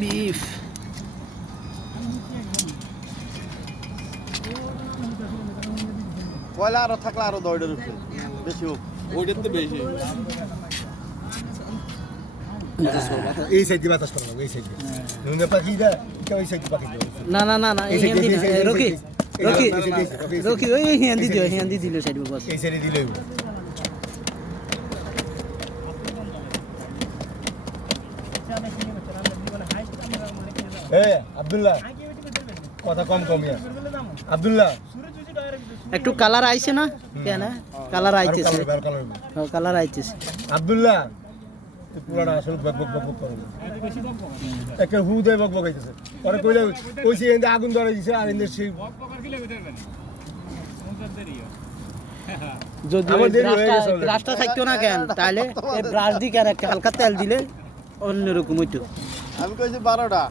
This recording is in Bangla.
বিফ কয়লা আরো থাকলে আরো 10টার উপরে বেশি হোক ওইটার তো বেশি এই সাইড দিয়ে বাতাস পারবো এই সাইড দিয়ে নুনে পাখি দা ওই সাইড পাখি না না না না এই হিন্দি না রকি রকি রকি ওই হিন্দি দিল সাইড বস এই সাইডে দিলে আব্দুল্লাহ কথা কম কম ইয়া আব্দুল্লাহ একটু কালার আইছে না কেন কালার আইছে কালার আইছে আব্দুল্লাহ পুরানা আসল বক বক বক করে একটা হু দেয় বক বক হইতেছে পরে কইলে কইছি এন্ড আগুন ধরে দিছে আর এন্ড সেই যদি ব্রাশটা থাকতো না কেন তাহলে এই ব্রাশ দিয়ে কেন একটা হালকা তেল দিলে অন্যরকম হইতো আমি কইছি 12টা